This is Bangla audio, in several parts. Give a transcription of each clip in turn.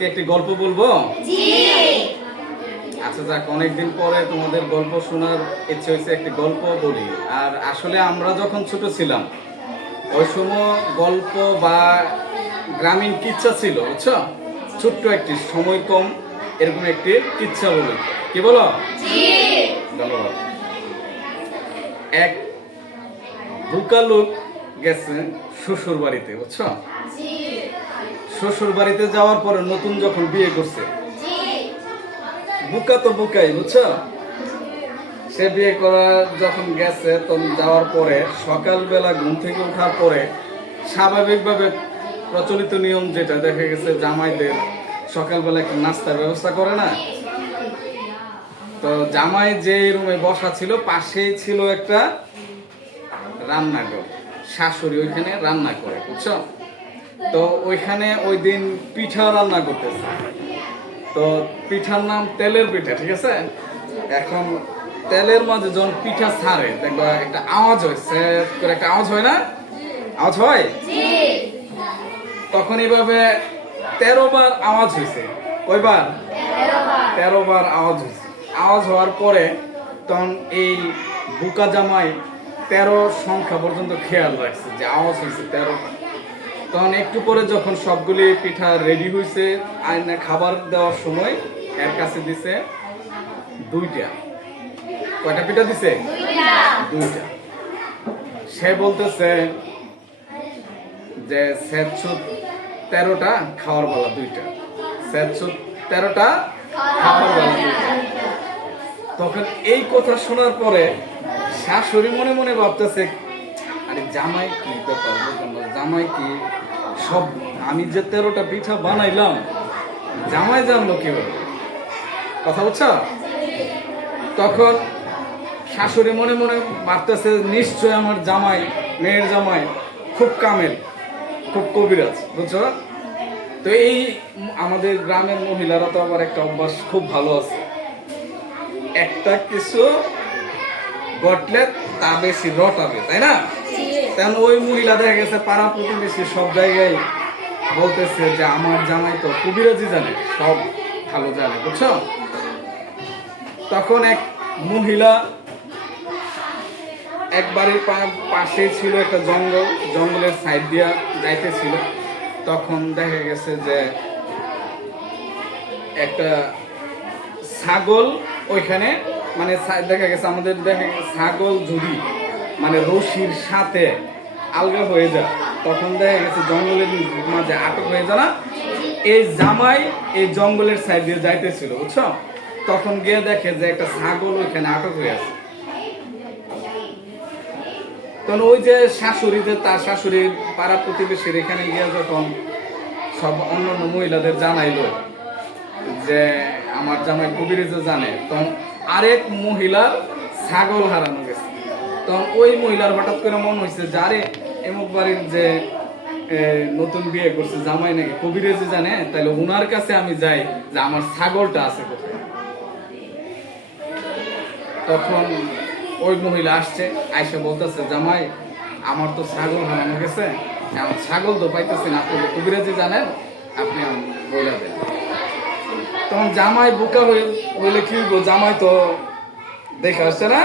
আজকে একটি গল্প বলবো। আচ্ছা যাক, অনেকদিন পরে তোমাদের গল্প শোনার ইচ্ছে হয়েছে, একটি গল্প বলি। আর আসলে আমরা যখন ছোট ছিলাম ওই সময় গল্প বা গ্রামীণ কিচ্ছা ছিল, বুঝছো? ছোট্ট একটি, সময় কম, এরকম একটি কিচ্ছা বলি। কি বলো? ধন্যবাদ। এক বুকা লোক গেছে শ্বশুর বাড়িতে, বুঝছো? শ্বশুর বাড়িতে যাওয়ার পরে নতুন যখন বিয়ে করছে, বুকা তো বুকাই, বুঝছো? সে বিয়ে করা যখন গেছে তখন যাওয়ার পরে সকালবেলা ঘুম থেকে ওঠার পরে স্বাভাবিকভাবে প্রচলিত নিয়ম যেটা দেখা গেছে, জামাইদের সকালবেলা একটা নাস্তার ব্যবস্থা করে না? তো জামাই যে রুমে বসা ছিল পাশেই ছিল একটা রান্নাঘর, শাশুড়ি ওইখানে রান্না করে, বুঝছো? তো ওইখানে ওই দিন পিঠা রান্না করতেছে। তো পিঠার নাম তেলের পিঠা, ঠিক আছে? এখন তেলের মাঝে যখন পিঠা ছাড়ে দেখবা একটা আওয়াজ হয়, স্যাট করে একটা আওয়াজ হয় না? আওয়াজ হয়? তখন এইভাবে 13 বার আওয়াজ হয়েছে। কয়বার? 13 বার আওয়াজ হয়েছে। আওয়াজ হওয়ার পরে তখন এই বুকা জামাই 13 সংখ্যা পর্যন্ত খেয়াল রাখছে যে আওয়াজ হয়েছে 13 বার। তখন একটু পরে যখন সবগুলি পিঠা রেডি হয়েছে, আয়না খাবার দেওয়ার সময় এর কাছে দিছে 2টা। কয়টা পিঠা দিছে? 2টা। সে বলতেছে যে স্যাটসুট 13টা, খাওয়ার বেলা 2টা। স্যাটসুট 13টা, খাওয়ার বেলা 2টা। তখন এই কথা শোনার পরে শাশুড়ি মনে মনে ভাবতেছে, আরে জামাই কি ব্যাপার, জামাই কি সব, আমি যে 13টা পিঠা বানাইলাম জামাই জানলো কিভাবে? কথা বুঝছো? তখন শাশুড়ি মনে মনে ভাবতেছে, নিশ্চয় আমার জামাই, মেয়ের জামাই খুব কামেল, খুব কবিরাজ, বুঝছো? তো এই আমাদের গ্রামের মহিলারা তো আবার একটা অভ্যাস খুব ভালো আছে, একটা কিছু ঘটলে তা বেশি রটাবে, তাই না? তেমন ওই মহিলা দেখা গেছে পাড়া প্রতিবেশী সব জায়গায় বলতেছে যে আমার জামাই তো কবিরাজি জানে, সব ভালো জানে, বুঝছো? তখন এক মহিলা, একবারের পাশে ছিল একটা জঙ্গল, জঙ্গলের সাইড দিয়া যাইতেছিল। তখন দেখা গেছে যে একটা ছাগল ওইখানে, মানে দেখা গেছে আমাদের দেখা গেছে ছাগল যদি মানে রশির সাথে আলগা হয়ে যায় তখন দেখা গেছে জঙ্গলের মাঝে আটক হয়ে যায় না? এই জামাই এই জঙ্গলের সাইড দিয়ে যাইতেছিল, বুঝছো? তখন গিয়ে দেখে যে একটা ছাগল ওইখানে আটক হয়ে আছে। তখন ওই যে শাশুড়িতে, তার শাশুড়ির পাড়া প্রতিবেশীর এখানে গিয়ে যখন সব অন্যান্য মহিলাদের জানাইলো যে আমার জামাই কবিরাজে জানে, তখন আরেক মহিলার ছাগল হারানো গেছে। তখন ওই মহিলার হঠাৎ করে মনে হয়েছে যে আরে এমুক বাড়ির যে নতুন বিয়ে করছে জামাই নাকি কবিরাজে জানে, তাহলে ওনার কাছে আমি যাই যে আমার ছাগলটা আছে কোথায়। তখন ওই মহিলা আসছে, আইসা বলতেছে, জামাই আমার তো ছাগল হারানো গেছে, আমার ছাগল তো পাইতেছি না, আপনি কবিরাজি জানেন, আপনি বলে দেন। তখন জামাই বোকা হইলে কি হইব, জামাই তো দেখে আসছে না।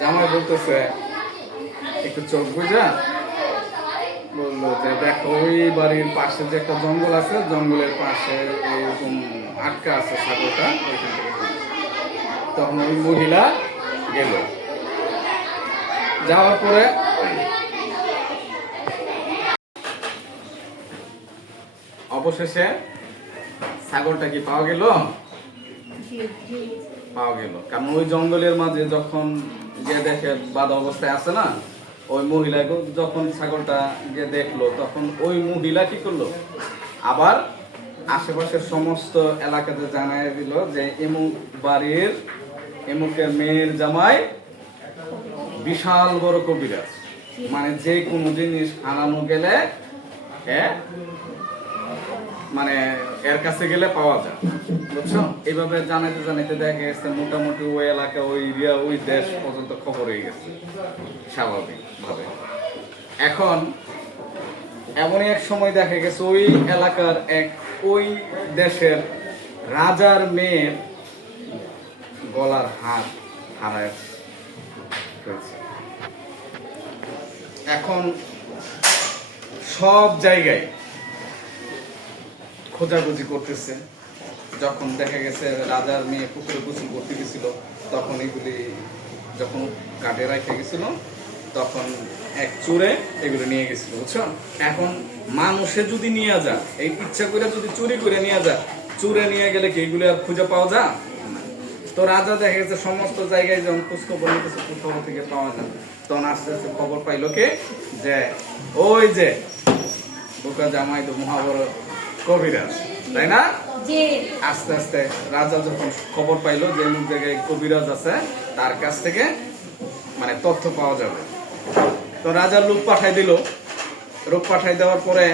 জামাই বলতেছে, একটু চোখ বুঝা বললো যে দেখো ওই বাড়ির পাশে যে একটা জঙ্গল আছে, জঙ্গলের পাশে এরকম আটকা আছে ছাগলটা, ওইখান থেকে। তখন ওই মহিলা গেল, যাওয়ার পরে অবশেষে ছাগলটা কি পাওয়া গেল? পাওয়া গেল। কারণ ওই জঙ্গলের মাঝে যখন গিয়ে দেখে বাঁধা অবস্থায় আছে না, ওই মহিলা যখন ছাগলটা গিয়ে দেখলো তখন ওই মহিলা কি করলো, আবার আশেপাশের সমস্ত এলাকাতে জানাই দিল যে এমুক বাড়ির এমুকের মেয়ের জামাই বিশাল বড় কবিরাজ, মানে যে কোনো জিনিস হারানো গেলে মানে এর কাছে গেলে পাওয়া যায়, বুঝছো? এইভাবে জানাইতে জানাইতে দেখা গেছে মোটামুটি ওই এলাকা, ওই এরিয়া, ওই দেশ পর্যন্ত খবর হয়ে গেছে স্বাভাবিক ভাবে। এখন এমনই এক সময় দেখা গেছে ওই এলাকার এক ওই দেশের রাজার মেয়ের গলার হার হারায় ফেলছে। এখন সব জায়গায় খোঁজাখুঁজি করতেছে। যখন দেখা গেছে রাজার মেয়ে পুকুরে গোসল করতে গেছিল, তখন এগুলি যখন কাটে রাখে গেছিল, তখন এক চোরে এগুলো নিয়ে গেছিল, বুঝছো? এখন মানুষে যদি নিয়ে যায়, এই ইচ্ছা করে যদি চুরি করে নিয়ে যায়, চুরে নিয়ে গেলে কি এগুলো আর খুঁজে পাওয়া যায়? তো রাজা দেখা গেছে সমস্ত জায়গায় যখন খোঁজখবর নিতেছে, খোঁজখবর থেকে পাওয়া যায়, তখন আস্তে আস্তে খবর পাইলো কে, যে ওই যে বোকা জামাই তো মহাবড় কবিরাজ, তাই না? আস্তে আস্তে রাজা যখন খবর পাইলো যে এমন জায়গায় কবিরাজ আছে, তার কাছ থেকে মানে তথ্য পাওয়া যাবে, তো রাজার লোক পাঠাই দিল। লোক পাঠাই দেওয়ার পরে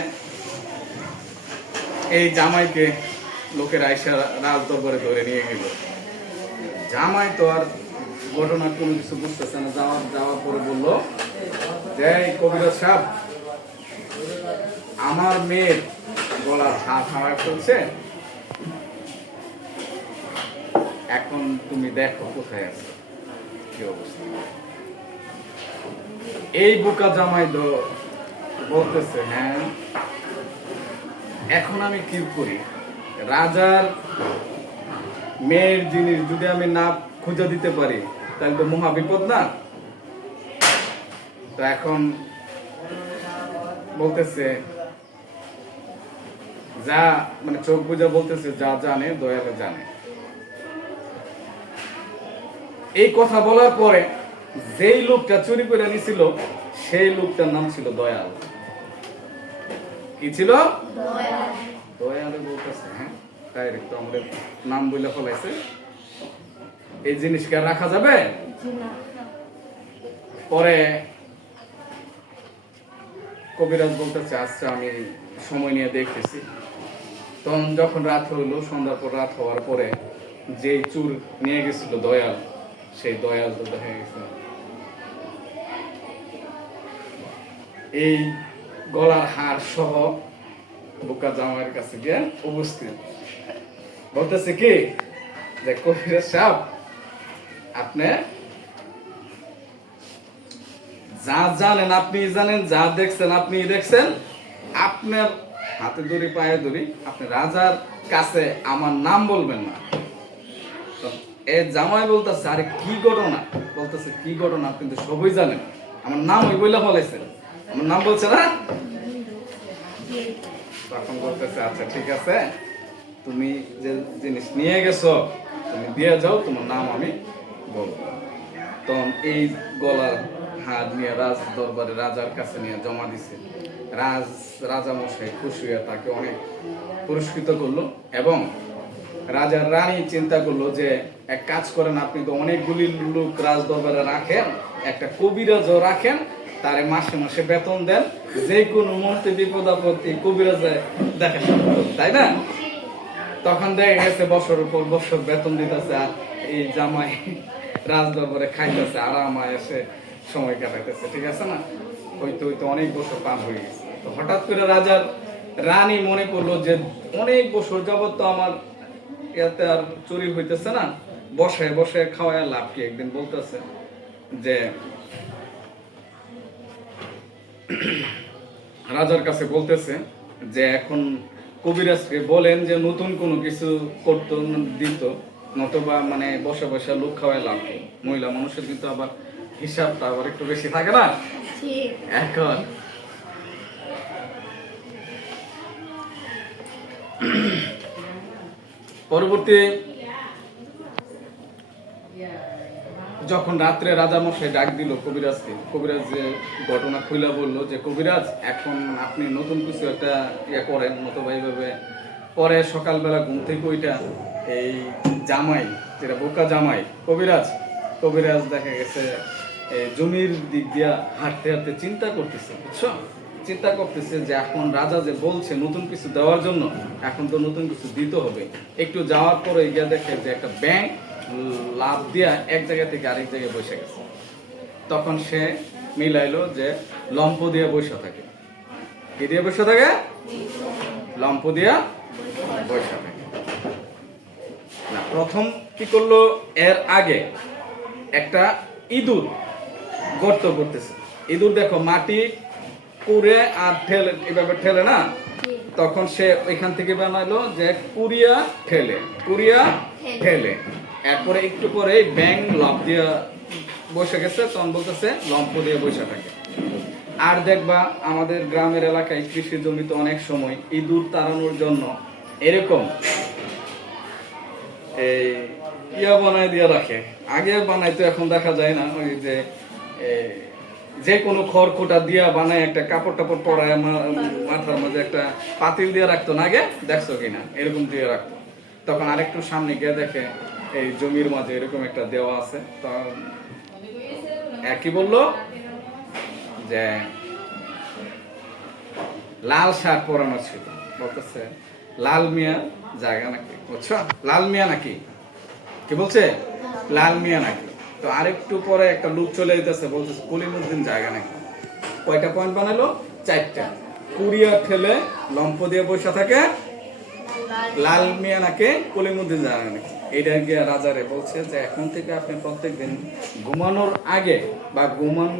এই জামাইকে লোকের আইসা রাজ দরবারে ধরে নিয়ে গেল। জামাই তো আর ঘটনা কোনো কিছু বুঝতেছে না। যাওয়ার পরে বললো যে কবিরাজ সাহেব, আমার মেয়ের গলার হাত হাওয়া চলছে, এখন তুমি দেখো কোথায় আছে, কি অবস্থা। এই বোকা জামাই তো বলতেছে, হ্যাঁ এখন আমি কি করি? রাজার মেয়ের জিনিস যদি আমি না খুঁজে দিতে পারি তাহলে তো মহা বিপদ না? তো এখন বলতেছে যা, মানে চোখ বুঝা বলতেছে যা জানে দয়ালে জানে। এই কথা বলার পরে যেই লোকটা চুরি করে নিছিল, সেই লোকটার নাম ছিল দয়াল। কি ছিল? দয়ালে বলতেছে, হ্যাঁ ডাইরেক্ট তো আমাদের নাম বলে ফলাইছে, এই জিনিসকে রাখা যাবে? পরে কবিরাজ বলতেছে আচ্ছা আমি সময় নিয়ে দেখতেছি। তখন যখন রাত হইলো, সন্ধ্যার পর রাত হওয়ার পরে যেই চুর নিয়ে গেছিল দয়াল, সেই দয়াল তো দেখা গেছে এই গলার হার সহ বোকা জামাইয়ের কাছে গিয়ে উপস্থিত। বলতেছে কি যে কবিরাজ সাহেব, আপনি যা জানেন আপনি জানেন, যা দেখছেন আপনি দেখছেন, আপনার হাতে ধরি পায়ে ধরি, আপনি রাজার কাছে আমার নাম বলবেন না। এ জামাই বলতেছে আরে কি ঘটনা? বলতেছে কি ঘটনা আপনি তো সবই জানেন, আমার নাম ওই বইলা ফলাইছে, আমার নাম বলছে না? তখন বলতেছে আচ্ছা ঠিক আছে, তুমি যে জিনিস নিয়ে গেছো তুমি দিয়ে যাও, তোমার নাম আমি বলবো। তখন এই গলার হাত নিয়ে রাজ দরবারে রাজার কাছে নিয়ে জমা দিছে। রাজা মশাই খুশি হয়ে তাকে অনেক পুরস্কৃত করলো, এবং রাজার রানী চিন্তা করলো যে এক কাজ করেন, আপনি তো অনেকগুলি লোক রাজ দরবারে রাখেন, একটা কবিরাজও রাখেন, তারে মাসে মাসে বেতন দেন, যে কোনো মুহূর্তে বিপদ আপত্তি কবিরাজে দেখেন, তাই না? তখন দেখা গেছে বছরের পর বছর বেতন দিতেছে, আর এই জামাই রাজ দরবারে খাইতেছে, আরামায় এসে সময় কাটাইতেছে, ঠিক আছে না? হয়তো হয়তো অনেক বছর পার হয়ে গেছে। তো হঠাৎ করে রাজার রানী মনে করলো যে অনেক বছর যাবত তো আমার এতে আর চুরি হইতেছে না, বসে বসে খাওয়ায় লাভ কি? একদিন বলতেছে যে রাজার কাছে বলতেছে যে এখন কবিরাজকে বলেন যে নতুন কোনো কিছু করতো দিত, নতুবা মানে বসে বসে লোক খাওয়ায় লাভ কি? মহিলা মানুষের কিন্তু আবার হিসাবটা আবার একটু বেশি থাকে না। এখন পরবর্তী যখন রাত্রে রাজা মশাই ডাক দিল কবিরাজকে, কবিরাজ যে ঘটনা খুলে বললো যে কবিরাজ এখন আপনি নতুন কিছু একটা ইয়ে করেন, নতুবা এইভাবে। পরে সকালবেলা ঘুম থেকে ওইটা এই জামাই, যেটা বোকা জামাই কবিরাজ দেখা গেছে জমির দিক দিয়া হাঁটতে হাঁটতে চিন্তা করতেছে, বুঝছো? চিন্তা করতেছে যে এখন রাজা যে বলছে নতুন কিছু দেওয়ার জন্য, এখন তো নতুন কিছু দিতে হবে। একটু যাওয়ার পরে গিয়ে দেখে যে একটা ব্যাংক লাভ দিয়া এক জায়গা থেকে আরেক জায়গায় বসে গেছে। তখন সে মিলাইলো যে লম্প দিয়ে বসে থাকে। কি দিয়ে বসে থাকে? লম্প দিয়া বৈশা থাকে না। প্রথম কি করলো, এর আগে একটা ইঁদুর গর্ত করতেছে। ইঁদুর দেখো মাটি কুড়ে আর ঠেলে, এভাবে ঠেলে না, তখন সে ওইখান থেকে বানাইলো যে কুড়িয়া ঠেলে, কুড়িয়া ঠেলে। এরপরে একটু পরে ব্যাং লম্প দিয়ে বসে গেছে, তখন বলতেছে লম্প দিয়ে বসে থাকে। আর দেখবা আমাদের গ্রামের এলাকায় কৃষি জমিতে অনেক সময় ইঁদুর তাড়ানোর জন্য এরকম এই ইয়া বানাই দিয়ে রাখে। আগে বানাইতো, এখন দেখা যায় না। ওই যে যে কোনো খড়কুটা দিয়া বানায় একটা কাপড় টাপড় পরায় মাথার মাঝে একটা পাতিল দিয়ে রাখতো না, আগে দেখছো কিনা, এরকম দিয়ে রাখতো। তখন আরেকটু সামনে গিয়ে দেখে এই জমির মাঝে এরকম একটা দেওয়া আছে। তো একই বললো যে লাল শার্ট পরানো ছিল, বলতেছে লাল মিয়া জায়গা নাকি, বুঝছো, লাল মিয়া নাকি, কি বলছে, লাল মিয়া নাকি। তো আরেকটু পরে একটা লোক চলে যেতেছে, বলতেছে কলিমুদ্দিন জায়গা নাকি। কয়টা পয়েন্ট বানালো, 4টা। কুড়িয়া ঠেলে লম্প দিয়ে বসে থাকে, লাল মিয়া নাকি, কলিমুদ্দিন জায়গা নাকি। এটা গিয়ে রাজারে বলছে যে এখন থেকে আপনি প্রত্যেকদিন ঘুমানোর আগে বা ঘুমান